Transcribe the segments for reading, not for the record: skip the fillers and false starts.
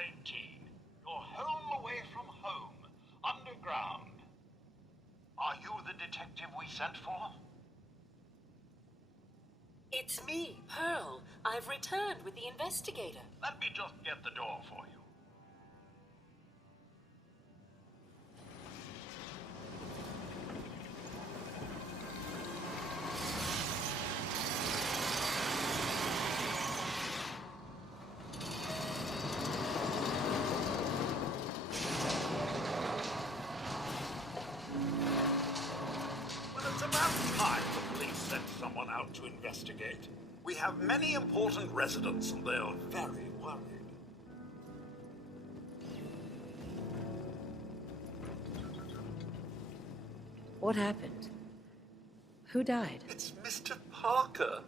19. You're home away from home, underground. Are you the detective we sent for? It's me, Pearl. I've returned with the investigator. Let me just get the door for you. Someone out to investigate. We have many important residents and they're very worried. What happened? Who died? It's Mr. Parker,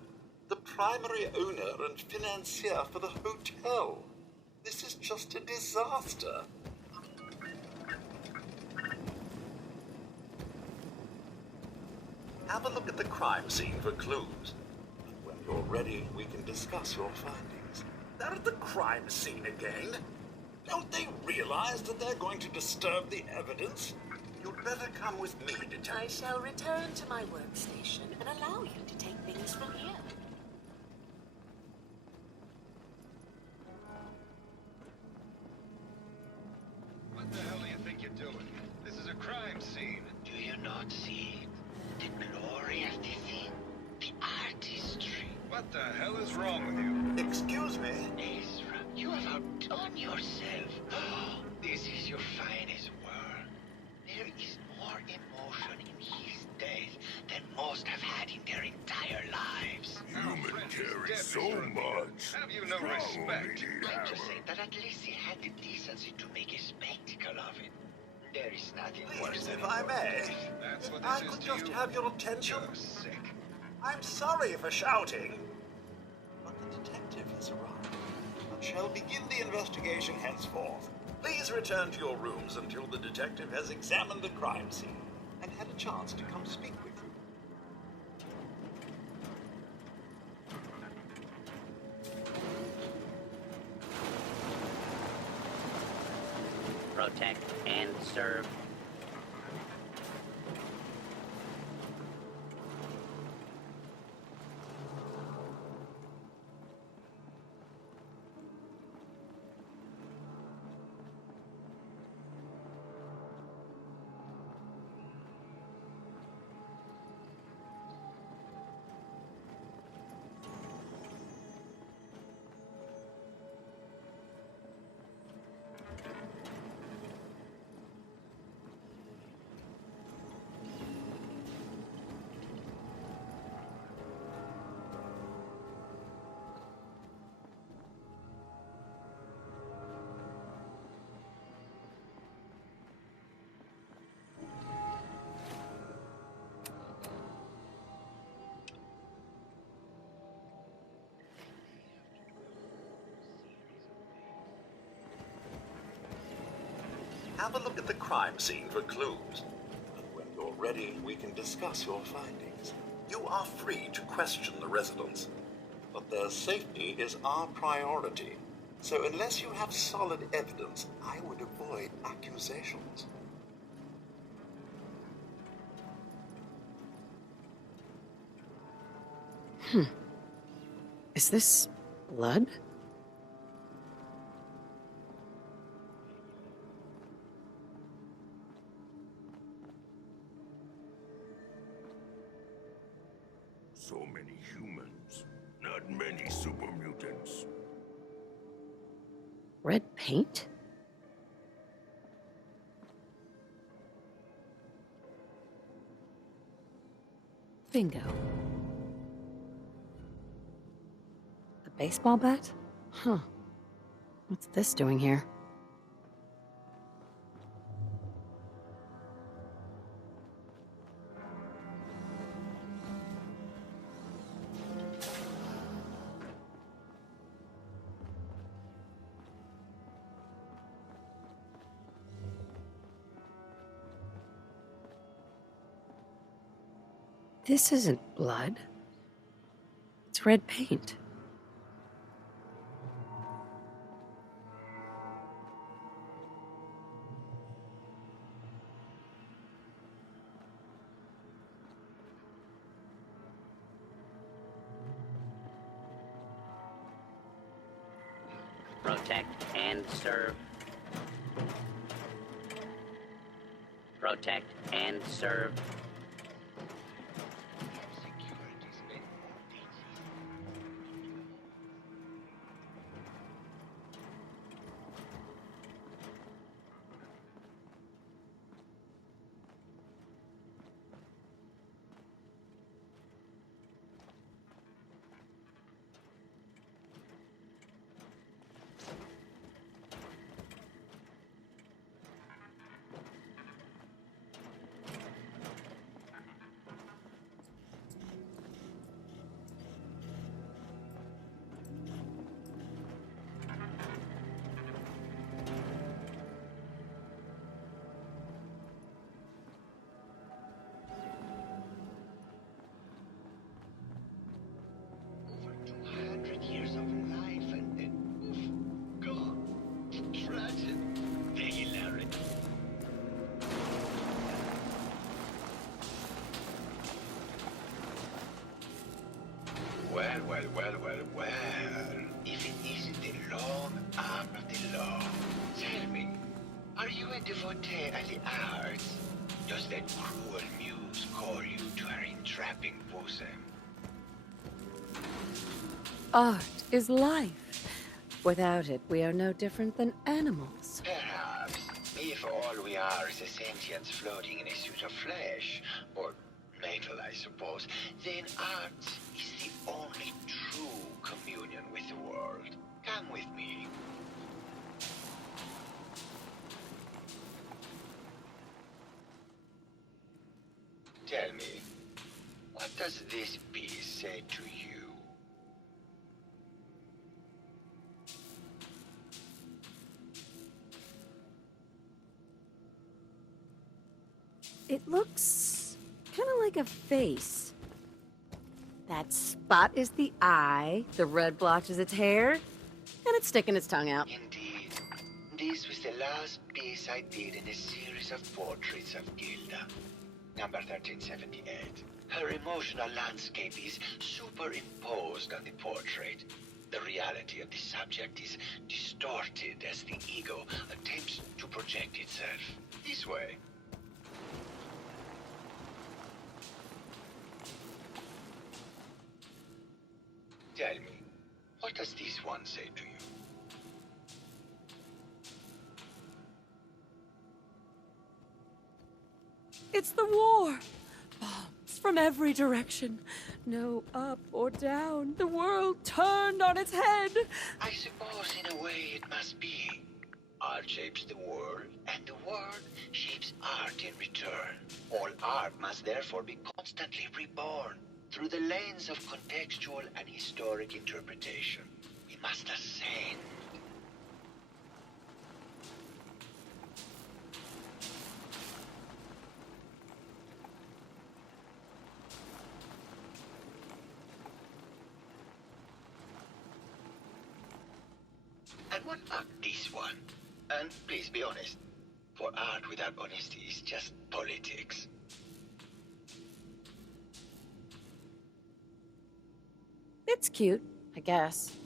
the primary owner and financier for the hotel. This is just a disaster. Have a look at the crime scene for clues. And when you're ready, we can discuss your findings. They're at the crime scene again. Don't they realize that they're going to disturb the evidence? You'd better come with me, Detective. I shall return to my workstation and allow you to take things from here. What the hell do you think you're doing? This is a crime scene. Do you not see it? The glory of the thing, the artistry. What the hell is wrong with you? Excuse me? Ezra, you have outdone yourself. This is your finest work. There is more emotion in his death than most have had in their entire lives. Human carry so much. Have you no respect? I'm just saying that at least he had the decency to make a spectacle of it. There is nothing worse Please, than if I may, That's what if I this could is to just you. have your attention. You're sick. I'm sorry for shouting, but the detective has arrived and shall begin the investigation henceforth. Please return to your rooms until the detective has examined the crime scene and had a chance to come speak with you. Protect and serve. Have a look at the crime scene for clues. And when you're ready, we can discuss your findings. You are free to question the residents, but their safety is our priority. So unless you have solid evidence, I would avoid accusations. Is this blood? So many humans, not many super mutants. Red paint? Bingo. The baseball bat? Huh. What's this doing here? This isn't blood. It's red paint. Protect and serve. Protect and serve. Over 200 years of life and then, oof, gone. Tragic. The hilarity. Well. If it isn't the long arm of the law, tell me, are you a devotee of the arts? Does that cruel muse call you to her entrapping bosom? Art is life. Without it, we are no different than animals. Perhaps, if all we are is a sentience floating in a suit of flesh, or metal, I suppose, then art is the only true communion with the world. Come with me. Tell me, what does this piece say to you? It looks kind of like a face. That spot is the eye, the red blotch is its hair, and it's sticking its tongue out. Indeed. This was the last piece I did in a series of portraits of Gilda. Number 1378. Her emotional landscape is superimposed on the portrait. The reality of the subject is distorted as the ego attempts to project itself. This way. Tell me, what does this one say to you? It's the war! Bombs from every direction. No up or down. The world turned on its head. I suppose in a way it must be. Art shapes the world, and the world shapes art in return. All art must therefore be constantly reborn through the lens of contextual and historic interpretation. We must ascend. And what about this one? And please be honest, for art without honesty is just politics. It's cute, I guess.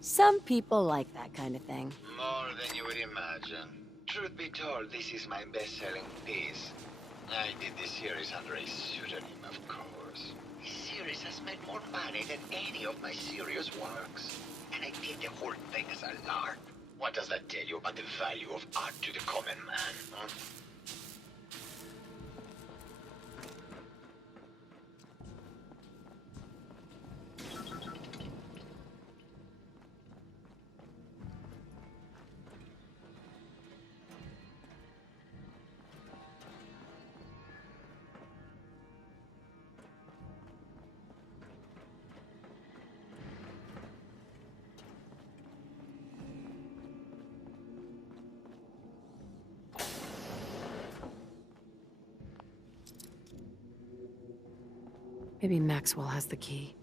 Some people like that kind of thing. More than you would imagine. Truth be told, this is my best-selling piece. I did this series under a pseudonym, of course. This series has made more money than any of my serious works. And I did the whole thing as a lark. What does that tell you about the value of art to the common man, huh? Maybe Maxwell has the key.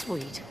Sweet.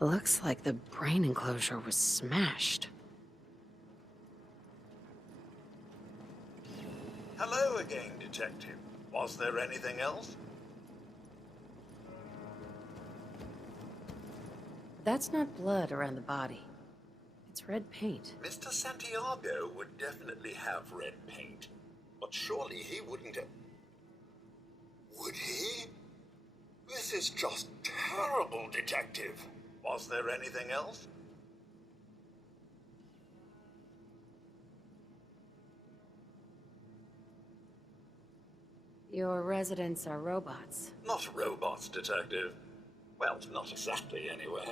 Looks like the brain enclosure was smashed. Hello again, Detective. Was there anything else? That's not blood around the body. It's red paint. Mr. Santiago would definitely have red paint, but surely he wouldn't have... Would he? This is just terrible, Detective. Was there anything else? Your residents are robots. Not robots, Detective. Well, not exactly, anyway.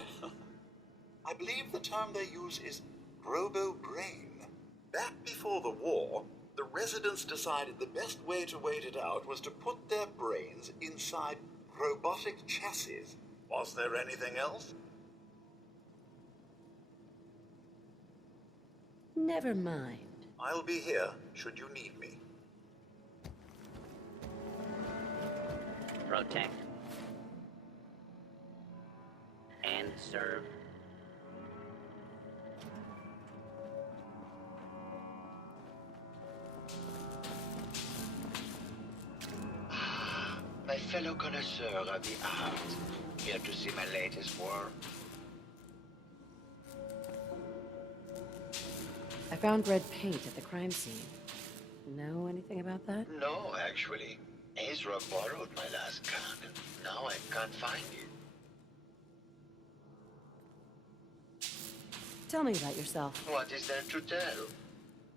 I believe the term they use is robo-brain. Back before the war, the residents decided the best way to wait it out was to put their brains inside robotic chassis. Was there anything else? Never mind. I'll be here, should you need me. Protect. And serve. My fellow connoisseur of the arts, here to see my latest work. I found red paint at the crime scene. Know anything about that? No, actually. Ezra borrowed my last gun, and now I can't find it. Tell me about yourself. What is there to tell?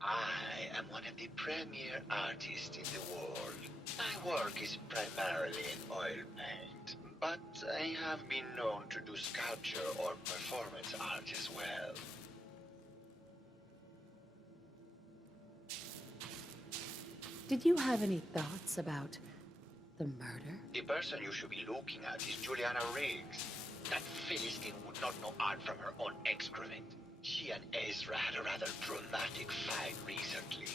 I am one of the premier artists in the world. My work is primarily in oil paint, but I have been known to do sculpture or performance art as well. Did you have any thoughts about the murder? The person you should be looking at is Juliana Riggs. That Philistine would not know art from her own excrement. She and Ezra had a rather dramatic fight recently.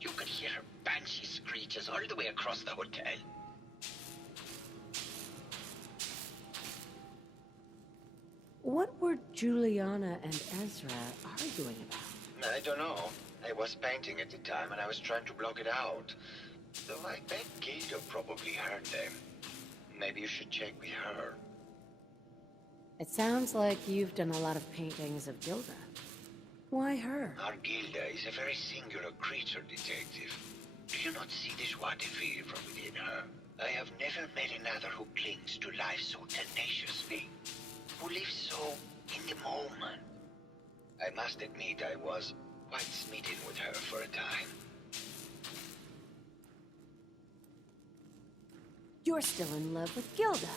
You could hear her banshee screeches all the way across the hotel. What were Juliana and Ezra arguing about? I don't know. I was painting at the time and I was trying to block it out. Though I bet Gilda probably heard them. Maybe you should check with her. It sounds like you've done a lot of paintings of Gilda. Why her? Our Gilda is a very singular creature, Detective. Do you not see the joie de vivre from within her? I have never met another who clings to life so tenaciously, who lives so in the moment. I must admit I was quite smitten with her for a time. You're still in love with Gilda,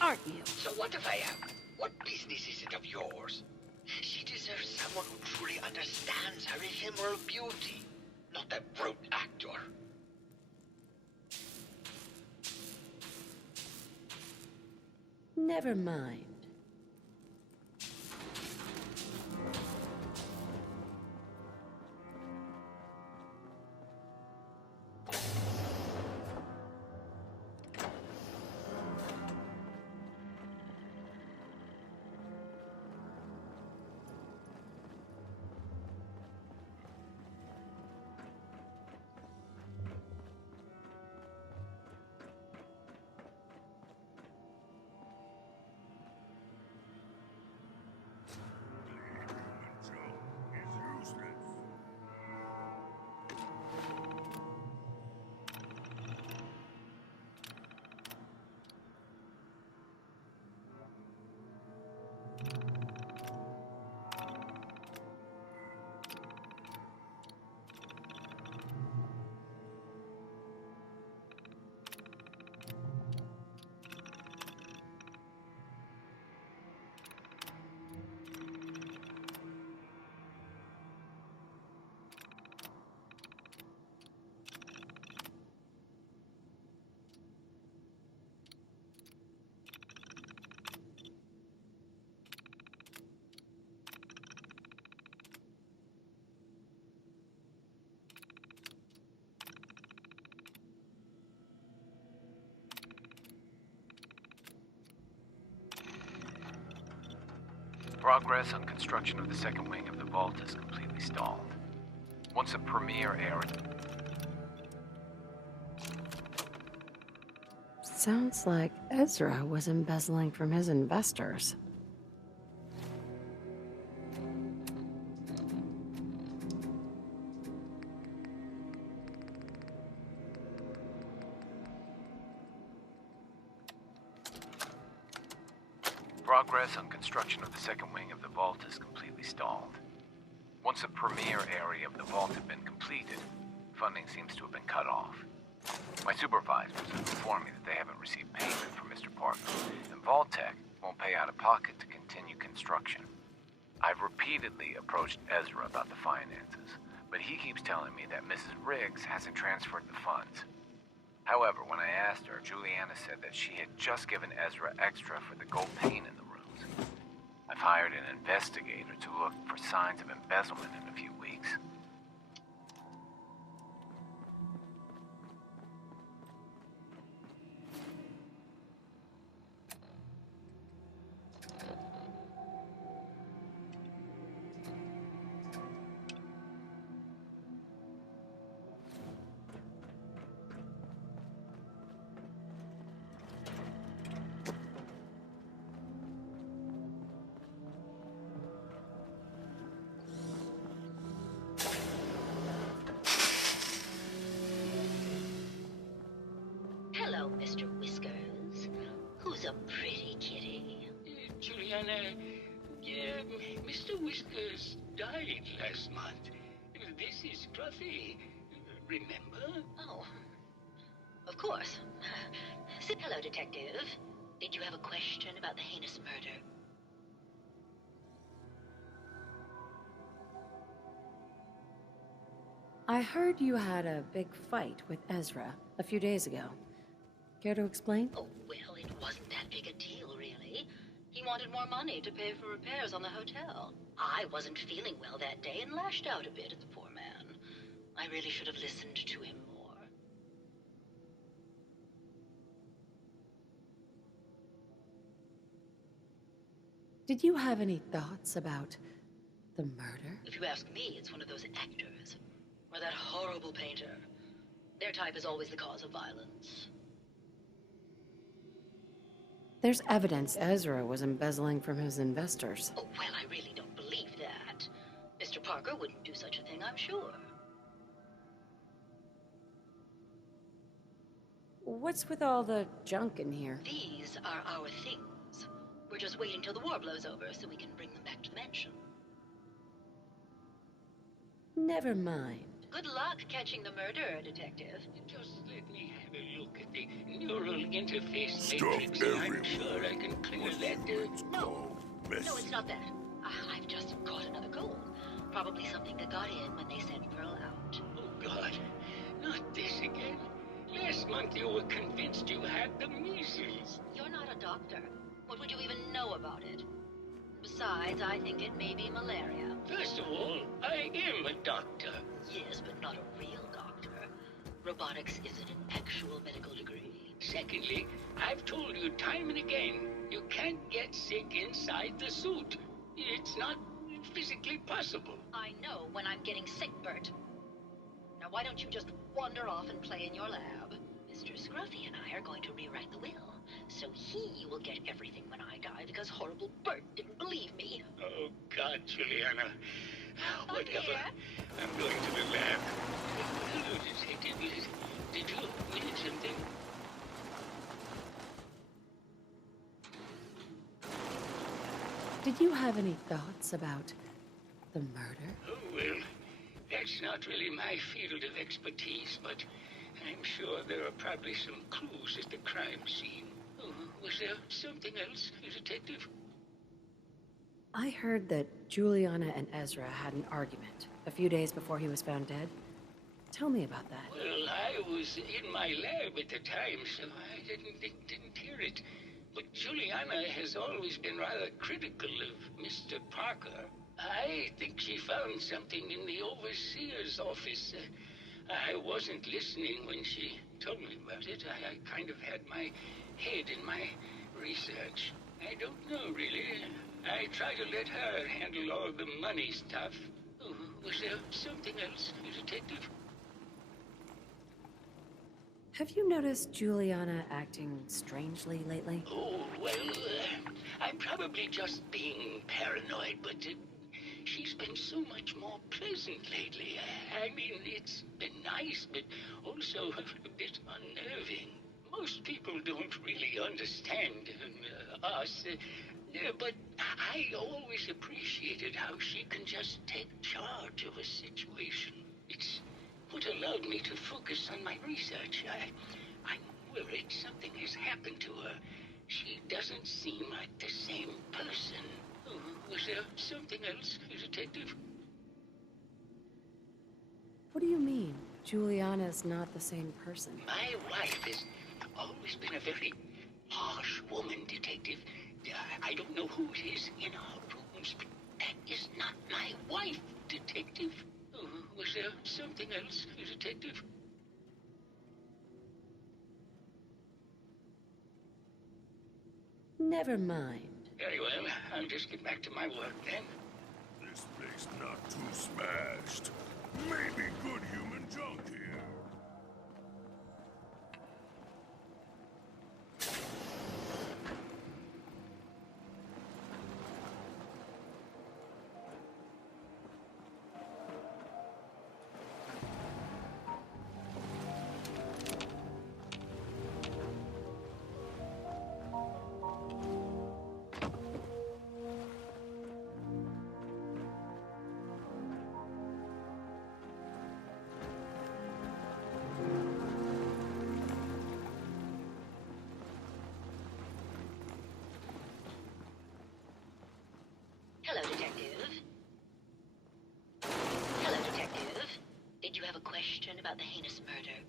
aren't you? So what if I am? What business is it of yours? She deserves someone who truly understands her ephemeral beauty, not a brute actor. Never mind. Progress on construction of the second wing of the vault is completely stalled. Once a premier area... Sounds like Ezra was embezzling from his investors. Progress on construction of the second wing of the vault is completely stalled. Once a premier area of the vault had been completed, funding seems to have been cut off. My supervisors have informed me that they haven't received payment from Mr. Parker, and Vault-Tec won't pay out of pocket to continue construction. I've repeatedly approached Ezra about the finances, but he keeps telling me that Mrs. Riggs hasn't transferred the funds. However, when I asked her, Juliana said that she had just given Ezra extra for the gold paint in the rooms. I've hired an investigator to look for signs of embezzlement in a few weeks. Hello, Mr. Whiskers. Who's a pretty kitty? Juliana, Mr. Whiskers died last month. This is Scruffy. Remember? Oh, of course. Hello, Detective. Did you have a question about the heinous murder? I heard you had a big fight with Ezra a few days ago. Care to explain? Oh, well, it wasn't that big a deal, really. He wanted more money to pay for repairs on the hotel. I wasn't feeling well that day and lashed out a bit at the poor man. I really should have listened to him more. Did you have any thoughts about the murder? If you ask me, it's one of those actors. Or that horrible painter. Their type is always the cause of violence. There's evidence Ezra was embezzling from his investors. Oh, well, I really don't believe that. Mr. Parker wouldn't do such a thing, I'm sure. What's with all the junk in here? These are our things. We're just waiting till the war blows over so we can bring them back to the mansion. Never mind. Good luck catching the murderer, Detective. Just let me have a look at the neural interface Stuff matrix, and I'm everywhere. sure I can clear that. No, Messy. no, it's not that. I've just caught another goal. Probably something that got in when they sent Pearl out. Oh, God. Not this again. Last month you were convinced you had the measles. You're not a doctor. What would you even know about it? Besides, I think it may be malaria. First of all, I am a doctor. Yes, but not a real doctor. Robotics isn't an actual medical degree. Secondly, I've told you time and again, you can't get sick inside the suit. It's not physically possible. I know when I'm getting sick, Bert. Now why don't you just wander off and play in your lab? Mr. Scruffy and I are going to rewrite the will, so he will get everything when I die because horrible Bert didn't believe me. Oh, God, Juliana. Whatever. dear. I'm going to the lab. Hello, Detective. Did you need something? Did you have any thoughts about the murder? Oh, well, that's not really my field of expertise, but I'm sure there are probably some clues at the crime scene. Oh, was there something else, Detective? I heard that Juliana and Ezra had an argument a few days before he was found dead. Tell me about that. Well, I was in my lab at the time, so I didn't hear it. But Juliana has always been rather critical of Mr. Parker. I think she found something in the overseer's office. I wasn't listening when she told me about it. I kind of had my head in my research. I don't know, really. I try to let her handle all the money stuff. Oh, was there something else, Detective? Have you noticed Juliana acting strangely lately? Oh, well, I'm probably just being paranoid, but she's been so much more pleasant lately. I mean, it's been nice, but also a bit unnerving. Most people don't really understand us, but I always appreciated how she can just take charge of a situation. It's what allowed me to focus on my research. I'm worried something has happened to her. She doesn't seem like the same person. Oh, was there something else, Detective? What do you mean? Juliana's not the same person. My wife has always been a very harsh woman, Detective. I don't know who it is in our rooms, but that is not my wife, Detective. Oh, was there something else, Detective? Never mind. Very well. I'll just get back to my work then. This place not too smashed. Maybe good human junk here. Hello, Detective. Hello, Detective. Did you have a question about the heinous murder?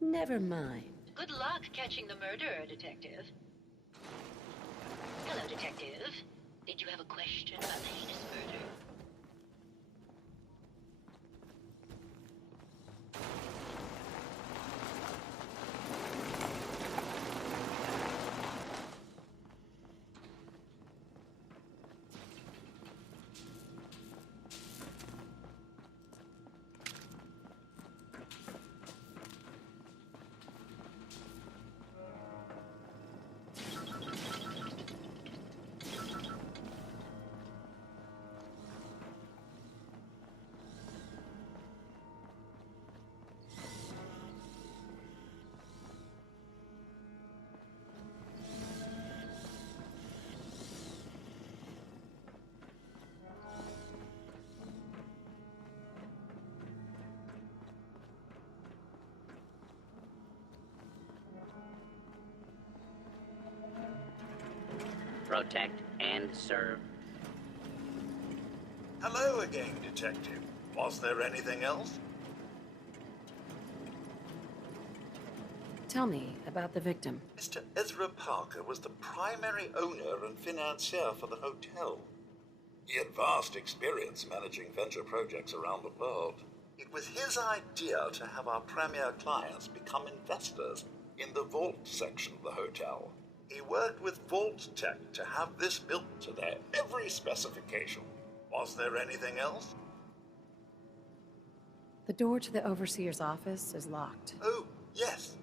Never mind. Good luck catching the murderer, Detective. Hello, Detective. Did you have a question about the heinous murder? Protect and serve. Hello again, Detective. Was there anything else? Tell me about the victim. Mr. Ezra Parker was the primary owner and financier for the hotel. He had vast experience managing venture projects around the world. It was his idea to have our premier clients become investors in the Vault section of the hotel. He worked with Vault Tech to have this built to their every specification. Was there anything else? The door to the overseer's office is locked. Oh, yes.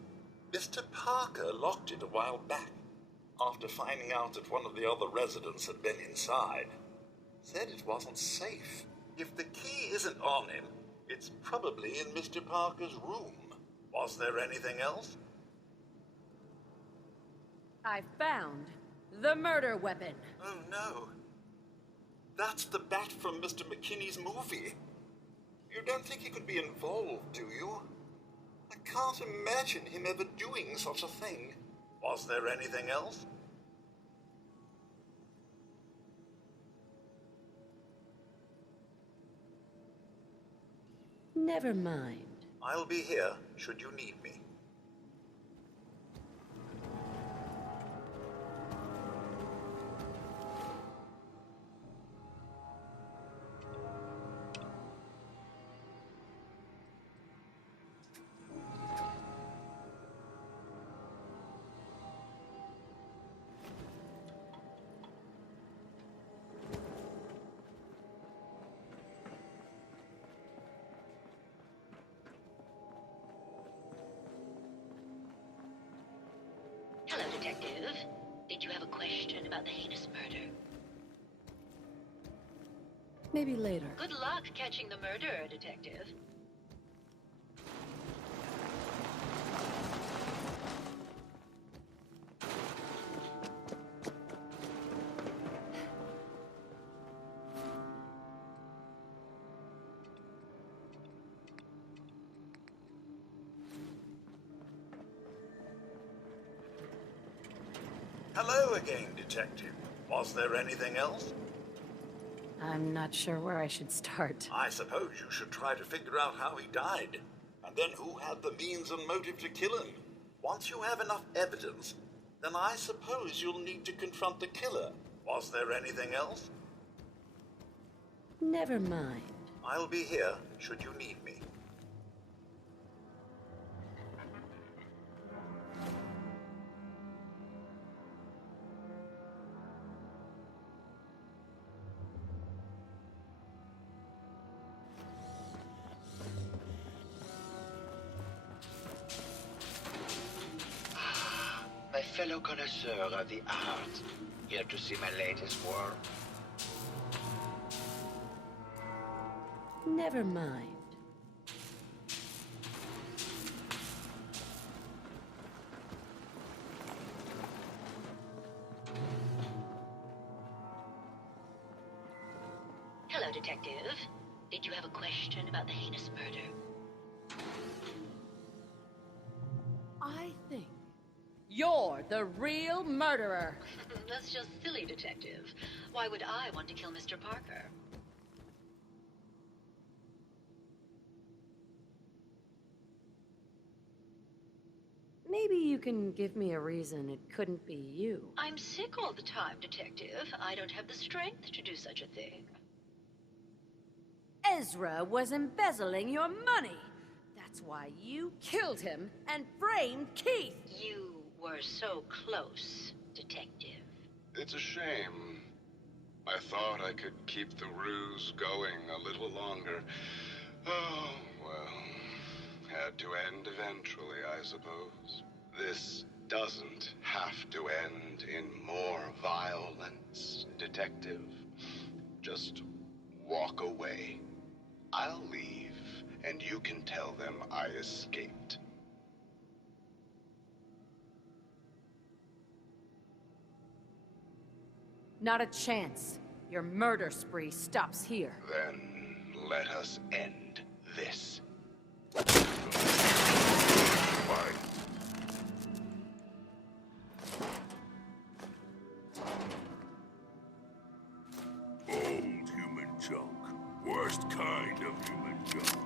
Mr. Parker locked it a while back, after finding out that one of the other residents had been inside. Said it wasn't safe. If the key isn't on him, it's probably in Mr. Parker's room. Was there anything else? I found the murder weapon. Oh no. That's the bat from Mr. McKinney's movie. You don't think he could be involved, do you? I can't imagine him ever doing such a thing. Was there anything else? Never mind. I'll be here should you need me. Detective. Did you have a question about the heinous murder? Maybe later. Good luck catching the murderer, Detective. Hello again, Detective. Was there anything else? I'm not sure where I should start. I suppose you should try to figure out how he died, and then who had the means and motive to kill him. Once you have enough evidence, then I suppose you'll need to confront the killer. Was there anything else? Never mind. I'll be here should you need me. My fellow connoisseur of the arts, here to see my latest work. Never mind. Hello, Detective. Did you have a question about the heinous murder? I think you're the real murderer. That's just silly, Detective. Why would I want to kill Mr. Parker? Maybe you can give me a reason it couldn't be you. I'm sick all the time, Detective. I don't have the strength to do such a thing. Ezra was embezzling your money. That's why you killed him and framed Keith. You were so close, Detective. It's a shame. I thought I could keep the ruse going a little longer. Oh, well. Had to end eventually, I suppose. This doesn't have to end in more violence, Detective. Just walk away. I'll leave, and you can tell them I escaped. Not a chance. Your murder spree stops here. Then let us end this. Old human junk. Worst kind of human junk.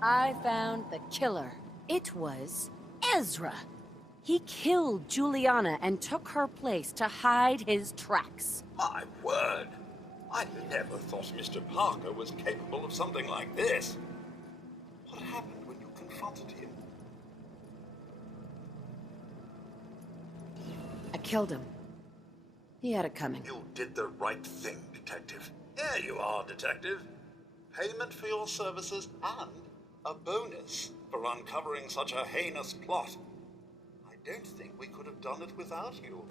I found the killer. It was Ezra. He killed Juliana and took her place to hide his tracks. My word! I never thought Mr. Parker was capable of something like this. What happened when you confronted him? I killed him. He had it coming. You did the right thing, Detective. Here you are, Detective. Payment for your services and a bonus for uncovering such a heinous plot. I don't think we could have done it without you.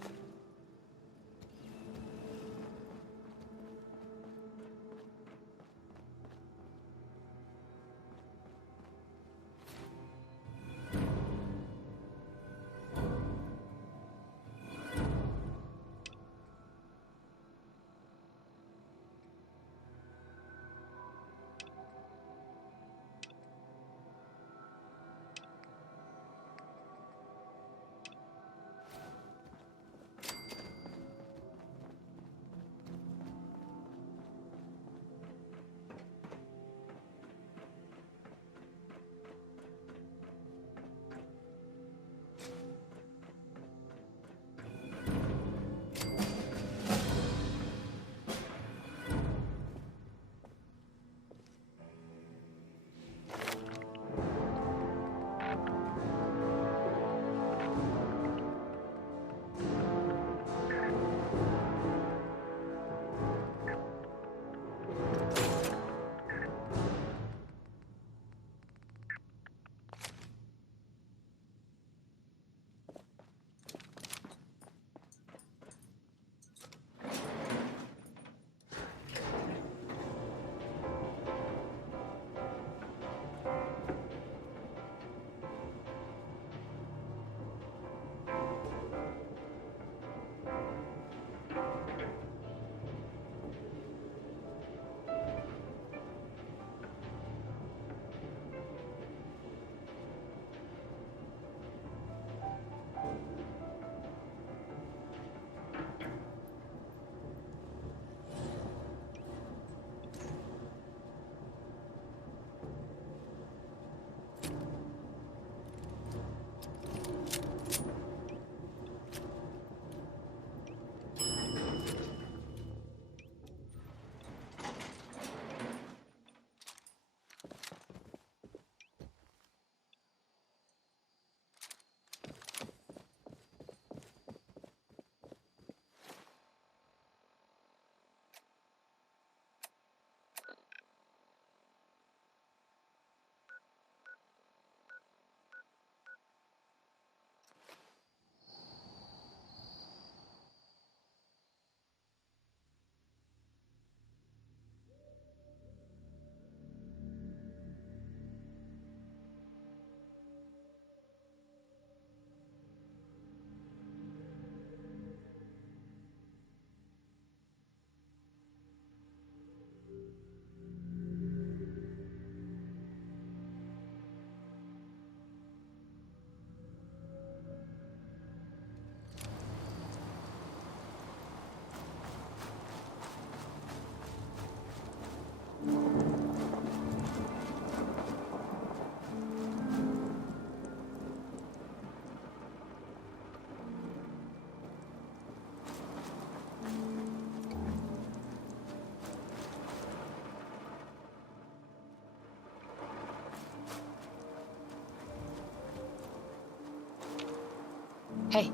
Hey.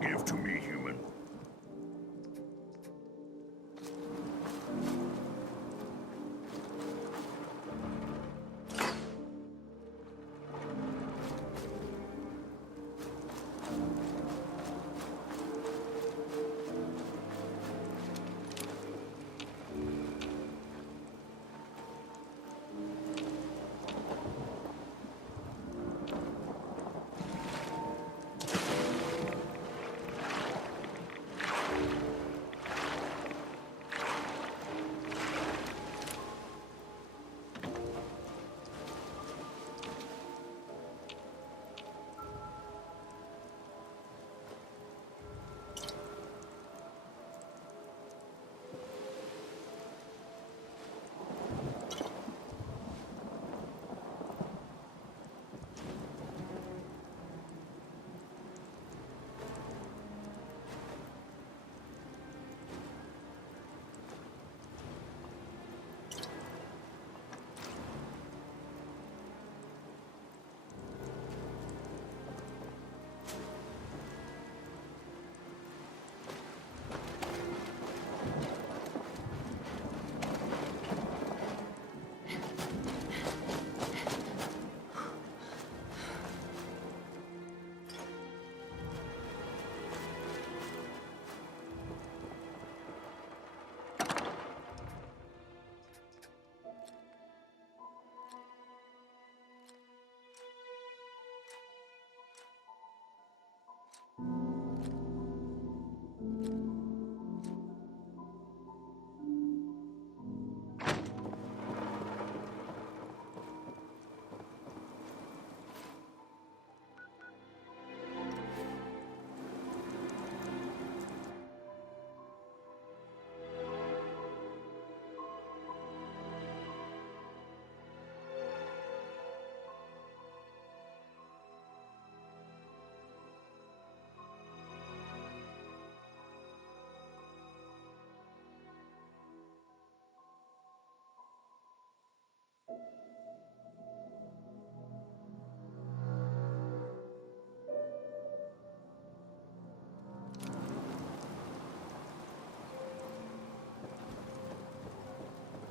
Give to me, human.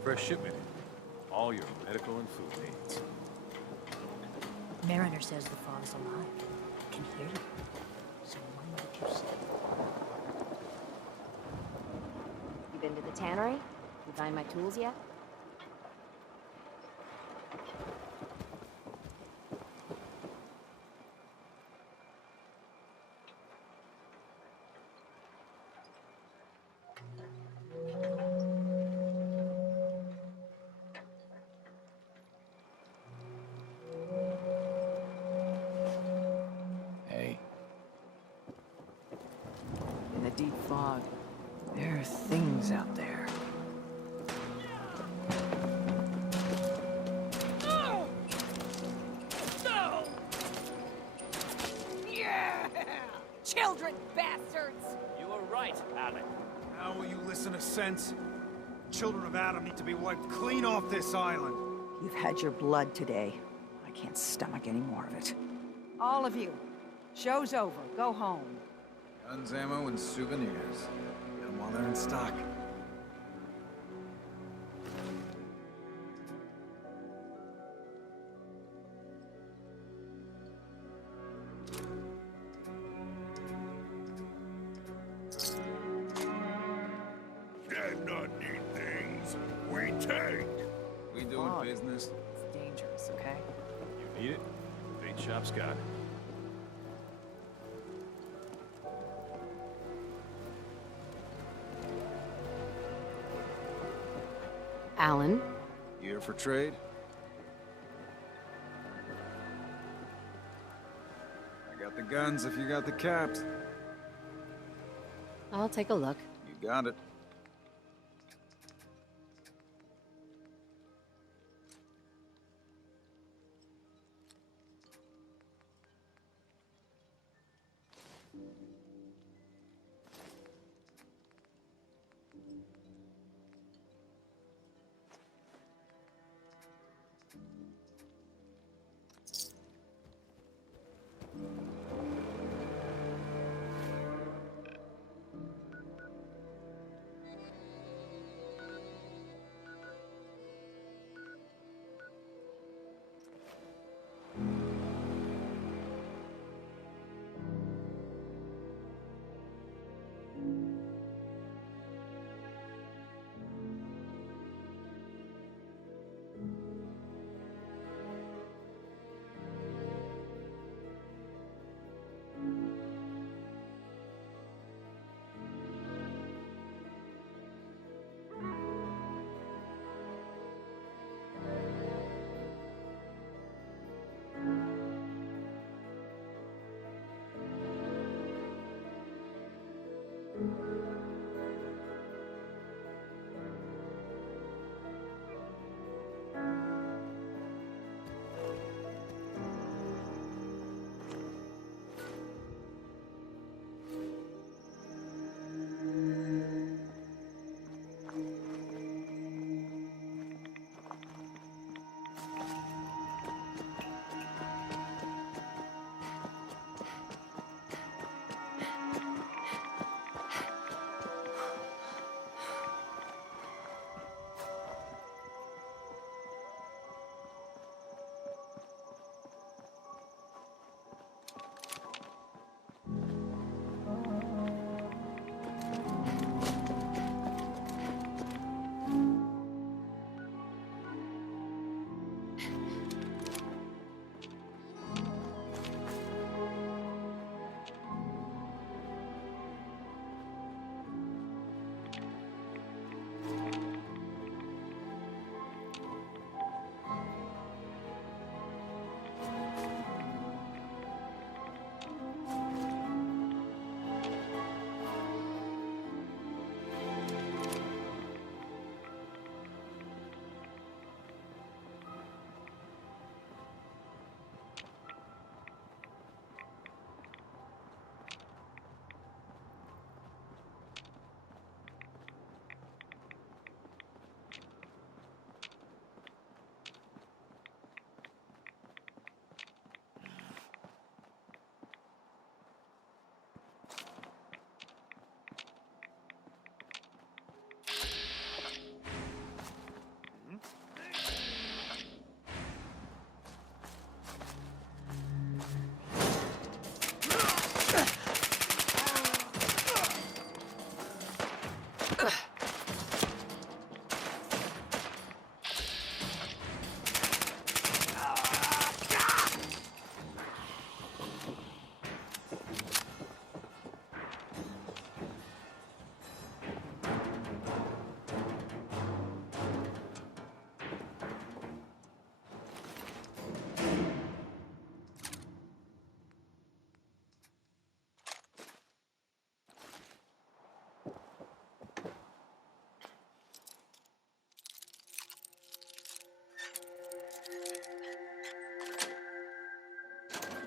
Fresh shipment. All your medical and food needs. Mariner says the fog's alive. I can hear you. So mind what you say. You been to the tannery? You find my tools yet? Hey. In the deep fog, there are things out there. No! No! Yeah! Children, bastards! You were right, Alan. Now will you listen to sense? Children of Adam need to be wiped clean off this island. You've had your blood today. I can't stomach any more of it. All of you. Show's over. Go home. Guns, ammo, and souvenirs. Get them while they're in stock. Dead not need things. We take. We doing business. It's dangerous, okay? You need it? Bait shop's got it. Alan? Here for trade? I got the guns if you got the caps. I'll take a look. You got it.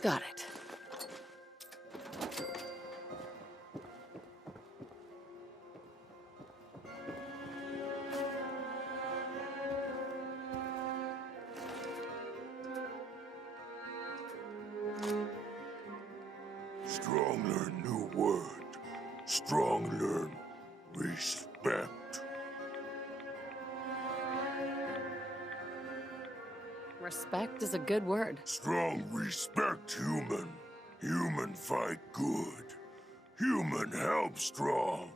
Got it. Strong learn new word. Strong learn respect. Respect is a good word. Strong respect human. Human fight good. Human help strong.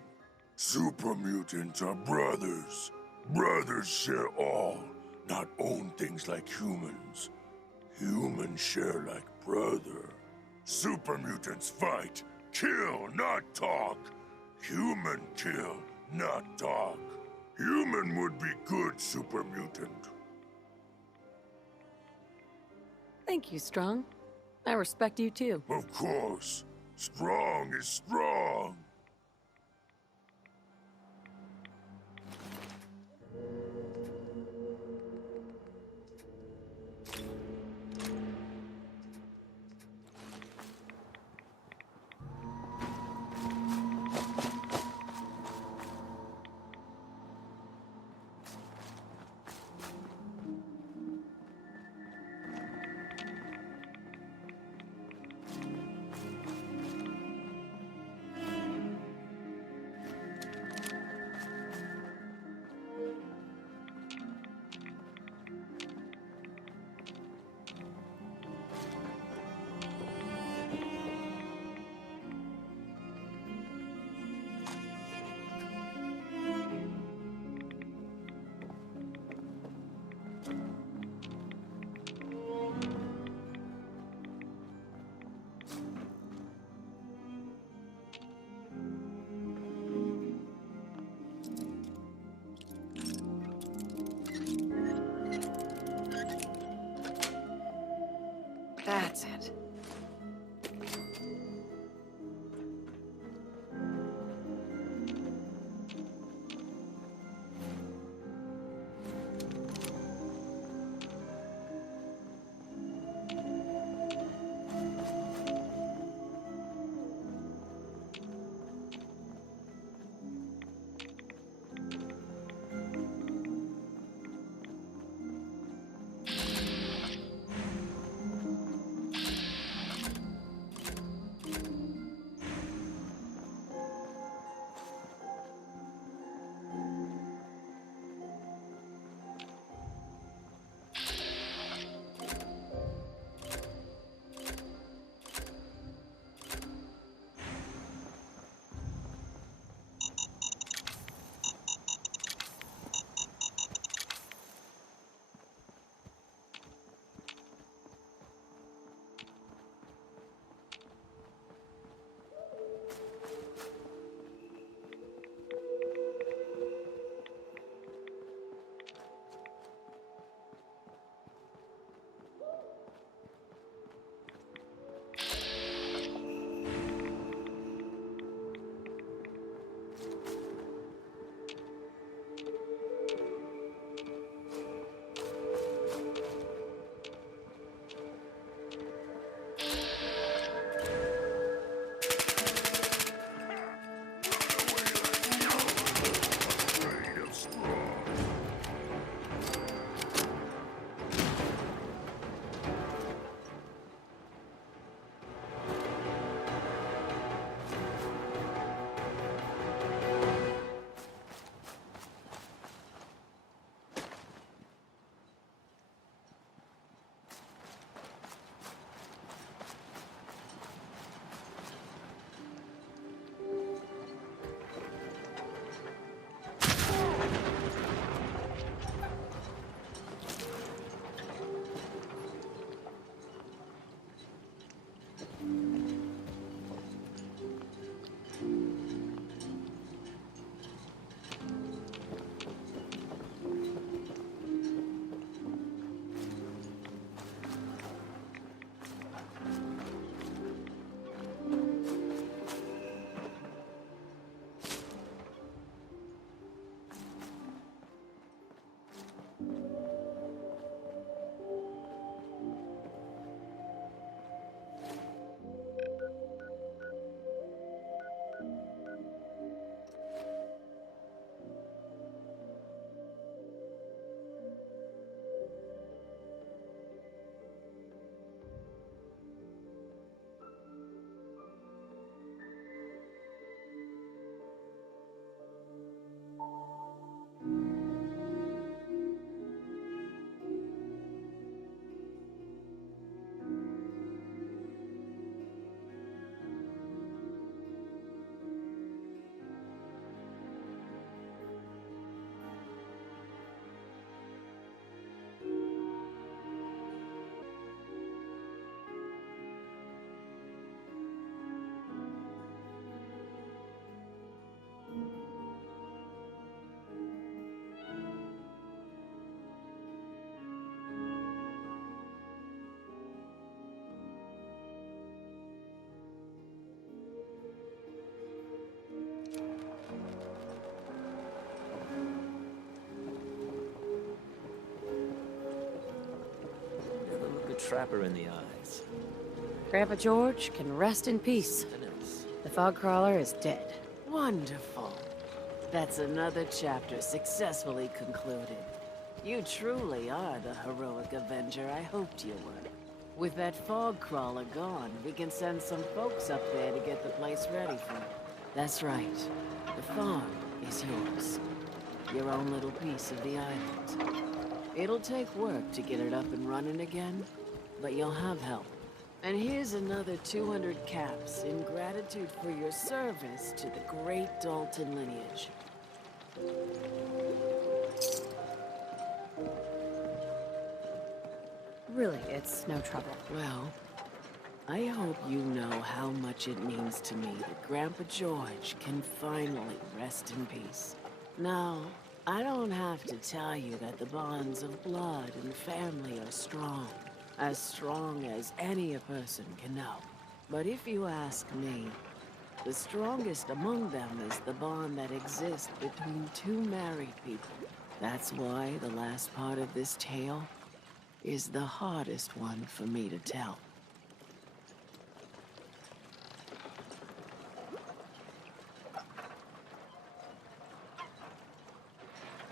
Super mutants are brothers. Brothers share all, not own things like humans. Humans share like brother. Super mutants fight. Kill, not talk. Human kill, not talk. Human would be good, super mutant. Thank you, Strong. I respect you too. Of course. Strong is strong. That's it. trapper in the eyes. Grandpa George can rest in peace. The fog crawler is dead. Wonderful. That's another chapter successfully concluded. You truly are the heroic avenger I hoped you were. With that fog crawler gone, we can send some folks up there to get the place ready for it. That's right. The farm is yours. Your own little piece of the island. It'll take work to get it up and running again, but you'll have help. And here's another 200 caps in gratitude for your service to the great Dalton lineage. Really, it's no trouble. Well, I hope you know how much it means to me that Grandpa George can finally rest in peace. Now, I don't have to tell you that the bonds of blood and family are strong. As strong as any a person can know. But if you ask me, the strongest among them is the bond that exists between two married people. That's why the last part of this tale is the hardest one for me to tell.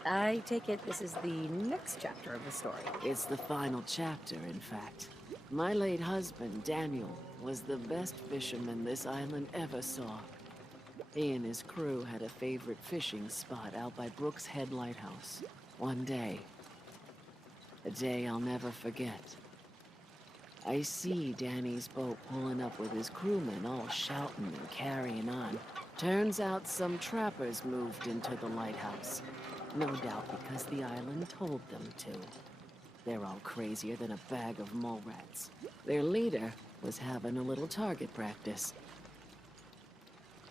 I take it this is the next chapter of the story. It's the final chapter, in fact. My late husband, Daniel, was the best fisherman this island ever saw. He and his crew had a favorite fishing spot out by Brooks Head Lighthouse. One day, a day I'll never forget, I see Danny's boat pulling up with his crewmen all shouting and carrying on. Turns out some trappers moved into the lighthouse. No doubt because the island told them to. They're all crazier than a bag of mole rats. Their leader was having a little target practice.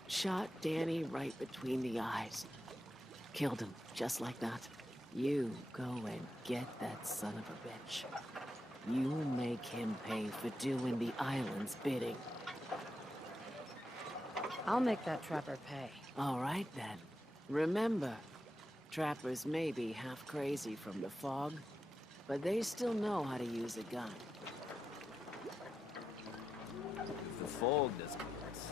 Shot Danny right between the eyes. Killed him, just like that. You go and get that son of a bitch. You make him pay for doing the island's bidding. I'll make that trapper pay. All right, then. Remember, trappers may be half crazy from the fog, but they still know how to use a gun. The fog doesn't mess.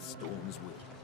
Storms will.